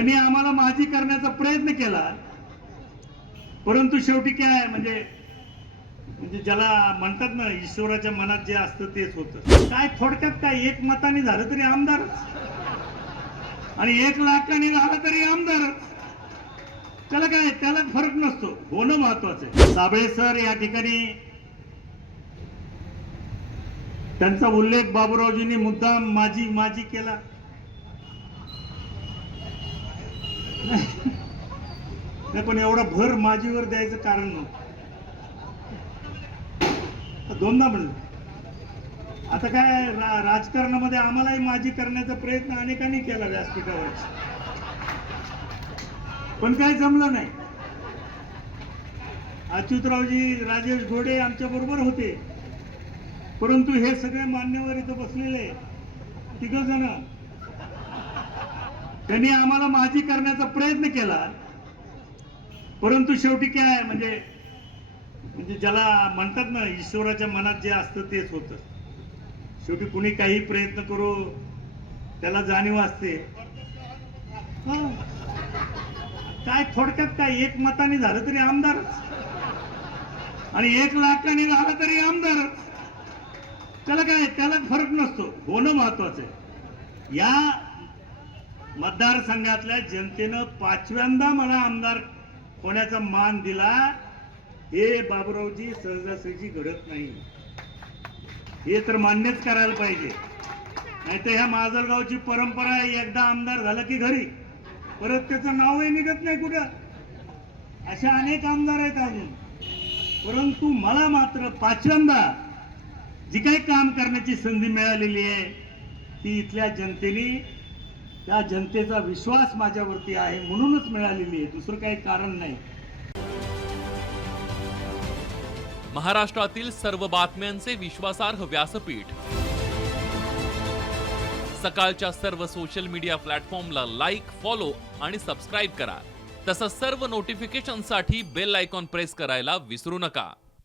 त्यांनी आम्हाला माझी करण्याचा प्रयत्न केला. परंतु शेवटी काय म्हणजे म्हणजे ज्याला म्हणतात ना ईश्वराच्या मनात जे असतं तेच होतं. काय थोडक्यात काय एक मताने झालं तरी आमदार आणि एक लाखाने झालं तरी आमदार त्याला काय त्याला फरक नसतो. होणं महत्वाचं आहे. साबळे सर या ठिकाणी त्यांचा उल्लेख बाबूरावजींनी मुद्दाम माझी माझी केला. नाही पण एवढा भर माझीवर द्यायचं कारण नव्हतं दोनदा म्हणलं. आता काय रा- राजकारणामध्ये आम्हालाही माझी करण्याचा प्रयत्न अनेकांनी केला व्यासपीठावर पण काय जमलं नाही. अच्युतरावजी राजेश घोडे आमच्या बरोबर होते. परंतु हे सगळे मान्यवर इथं बसलेले. तिघ जण. त्यांनी आम्हाला माझी करण्याचा प्रयत्न केला. परंतु शेवटी काय म्हणजे म्हणजे ज्याला म्हणतात ना ईश्वराच्या मनात जे असतं तेच होतं. शेवटी कुणी काही प्रयत्न करू त्याला जाणीव असते. काय थोडक्यात काय एक मताने झालं तरी आमदारच. आणि एक लाखाने झालं तरी आमदारच. त्याला काय त्याला फरक नसतो. होणं महत्वाचं आहे. या मतदारसंघातल्या जनतेनं पाचव्यांदा मला आमदार होण्याचा मान दिला. हे बाबुरावजी सहजासहजी घडत नाही. हे तर मान्यच करायला पाहिजे. नाही तर ह्या माजलगावची परंपरा आहे एकदा आमदार झालं की घरी. परत त्याचं नावही निघत नाही कुठं. अशा अनेक आमदार आहेत अजून. परंतु मला मात्र पाचव्यांदा जी काही काम करण्याची संधी मिळालेली आहे ती इथल्या जनतेने त्या जनतेचा विश्वास माझ्यावरती आहे म्हणूनच मिळालेली आहे. दुसरं काही कारण नाही. महाराष्ट्रातील सर्व बातम्यांचे विश्वासार्ह व्यासपीठ. सकाळच्या सर्व सोशल मीडिया प्लॅटफॉर्मला लाईक फॉलो आणि सबस्क्राईब करा. तसंच सर्व नोटिफिकेशनसाठी बेल आयकॉन प्रेस करायला विसरू नका.